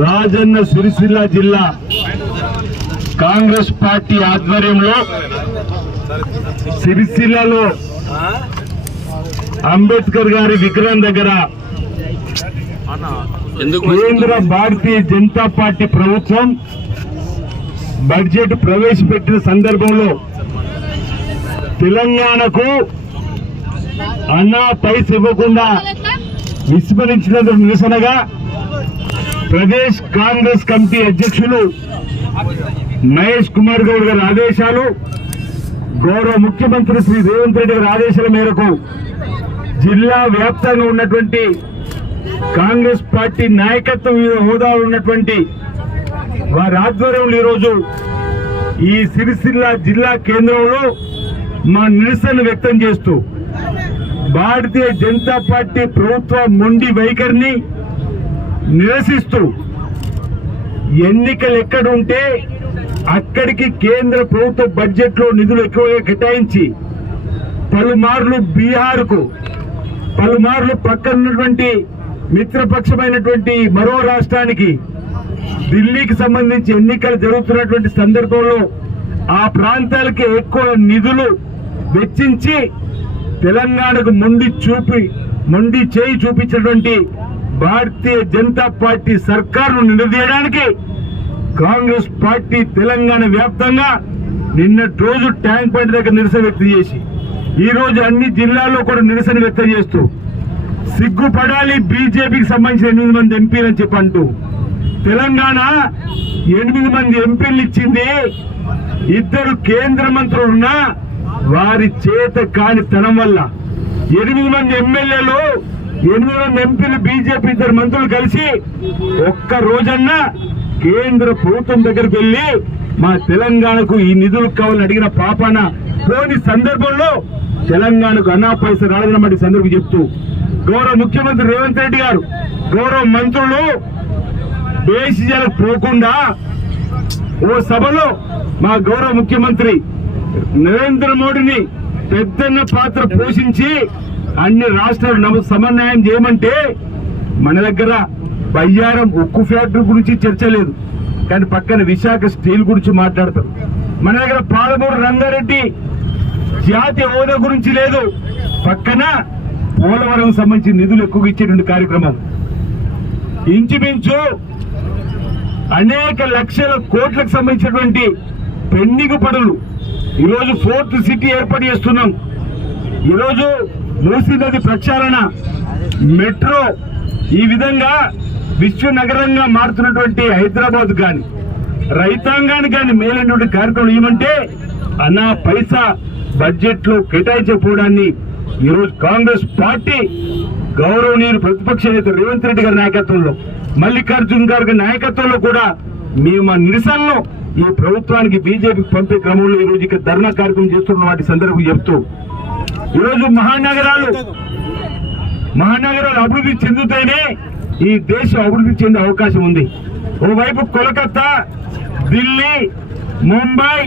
రాజన్న సిరిసిల్ల జిల్లా కాంగ్రెస్ పార్టీ ఆధ్వర్యంలో సిరిసిల్లలో అంబేద్కర్ గారి విగ్రహం దగ్గర కేంద్ర భారతీయ జనతా పార్టీ ప్రభుత్వం బడ్జెట్ ప్రవేశపెట్టిన సందర్భంలో తెలంగాణకు అన్నా పైస ఇవ్వకుండా విస్మరించినందుకు నిరసనగా ప్రదేశ్ కాంగ్రెస్ కమిటీ అధ్యక్షులు మహేష్ కుమార్ గౌడ్ గారి ఆదేశాలు గౌరవ ముఖ్యమంత్రి శ్రీ రేవంత్ రెడ్డి గారి ఆదేశాల మేరకు జిల్లా వ్యాప్తంగా ఉన్నటువంటి కాంగ్రెస్ పార్టీ నాయకత్వం మీద హోదాలో ఉన్నటువంటి వారి ఆధ్వర్యంలో ఈరోజు ఈ సిరిసిల్ల జిల్లా కేంద్రంలో మా నిరసన వ్యక్తం చేస్తూ భారతీయ జనతా పార్టీ ప్రభుత్వ మొండి వైఖరిని నిరసిస్తూ ఎన్నికలు ఎక్కడుంటే అక్కడికి కేంద్ర ప్రభుత్వ బడ్జెట్లో నిధులు ఎక్కువగా కేటాయించి పలుమార్లు బీహార్కు పలుమార్లు పక్కనున్నటువంటి మిత్రపక్షమైనటువంటి మరో రాష్ట్రానికి ఢిల్లీకి సంబంధించి ఎన్నికలు జరుగుతున్నటువంటి సందర్భంలో ఆ ప్రాంతాలకి ఎక్కువ నిధులు వెచ్చించి తెలంగాణకు మొండి చూపి మొండి చేయి చూపించినటువంటి భారతీయ జనతా పార్టీ సర్కారును నిలదీయడానికి కాంగ్రెస్ పార్టీ తెలంగాణ వ్యాప్తంగా నిన్నటి రోజు ట్యాంక్ బండ్ దగ్గర నిరసన వ్యక్తం చేసి ఈ రోజు అన్ని జిల్లాల్లో కూడా నిరసన వ్యక్తం చేస్తూ సిగ్గుపడాలి బీజేపీకి సంబంధించిన ఎనిమిది మంది ఎంపీలని చెప్పి అంటూ తెలంగాణ ఎనిమిది మంది ఎంపీలు ఇచ్చింది ఇద్దరు కేంద్ర మంత్రులున్నా వారి చేత కాని తనం వల్ల. ఎనిమిది మంది ఎమ్మెల్యేలు ఎనిమిది మంది ఎంపీలు బీజేపీ ఇద్దరు మంత్రులు కలిసి ఒక్క రోజన్నా కేంద్ర ప్రభుత్వం దగ్గరికి వెళ్ళి మా తెలంగాణకు ఈ నిధులు కావాలని అడిగిన పాపాన పోని సందర్భంలో తెలంగాణకు అన్నా పైస రాలేదన్నమాట సందర్భం చెప్తూ గౌరవ ముఖ్యమంత్రి రేవంత్ రెడ్డి గారు గౌరవ మంత్రులు దేశీయాలకు పోకుండా ఓ సభలో మా గౌరవ ముఖ్యమంత్రి నరేంద్ర మోడీని పెద్దన్న పాత్ర పోషించి అన్ని రాష్ట్రాలు సమన్వయం చేయమంటే మన దగ్గర బయ్యారం ఉక్కు ఫ్యాక్టరీ గురించి చర్చ లేదు. కానీ పక్కన విశాఖ స్టీల్ గురించి మాట్లాడతారు. మన దగ్గర పాలమూరు రంగారెడ్డి జాతీయ హోదా గురించి లేదు. పక్కన పోలవరం సంబంధించి నిధులు ఎక్కువ ఇచ్చేటువంటి కార్యక్రమాలు ఇంచుమించు అనేక లక్షల కోట్లకు సంబంధించినటువంటి పెండింగ్ పనులు. ఈరోజు ఫోర్త్ సిటీ ఏర్పాటు చేస్తున్నాం. ఈరోజు మూసీ నది ప్రక్షాళన. మెట్రో ఈ విధంగా విశ్వ నగరంగా మారుతున్నటువంటి హైదరాబాద్ కానీ రైతాంగానికి కానీ మేలైనటువంటి కార్యక్రమం ఏమంటే అన్నా పైసా బడ్జెట్లో కేటాయించకపోవడాన్ని ఈరోజు కాంగ్రెస్ పార్టీ గౌరవనీయులు ప్రతిపక్ష నేత రేవంత్ రెడ్డి గారి నాయకత్వంలో మల్లికార్జున్ గారి నాయకత్వంలో కూడా మేము మా నిరసనను ఈ ప్రభుత్వానికి బీజేపీకి పంపే క్రమంలో ఈ ఇక ధర్నా కార్యక్రమం చేస్తున్న వాటి సందర్భం చెప్తూ ఈరోజు మహానగరాలు మహానగరాలు అభివృద్ధి చెందుతేనే ఈ దేశం అభివృద్ధి చెందే అవకాశం ఉంది. ఓవైపు కోలకత్తా ఢిల్లీ ముంబై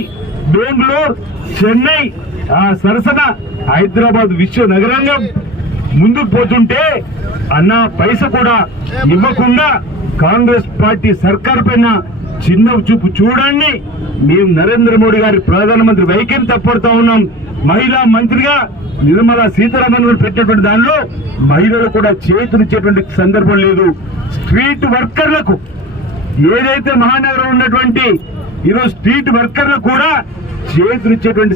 బెంగళూరు చెన్నై ఆ సరసన హైదరాబాద్ విశ్వ నగరంగా ముందుకు పోతుంటే అన్న పైస కూడా ఇవ్వకుండా కాంగ్రెస్ పార్టీ సర్కార్ పైన చిన్న చూపు చూడండి. మేము నరేంద్ర మోడీ గారి ప్రధానమంత్రి వైఖరిని తప్పడుతా ఉన్నాం. మహిళా మంత్రిగా నిర్మలా సీతారామన్ గారు పెట్టినటువంటి దానిలో మహిళలు కూడా చేతునిచ్చేటువంటి సందర్భం లేదు. స్ట్రీట్ వర్కర్లకు ఏదైతే మహానగరం ఉన్నటువంటి ఈరోజు స్ట్రీట్ వర్కర్లకు కూడా చేతునిచ్చేటువంటి ఇచ్చేటువంటి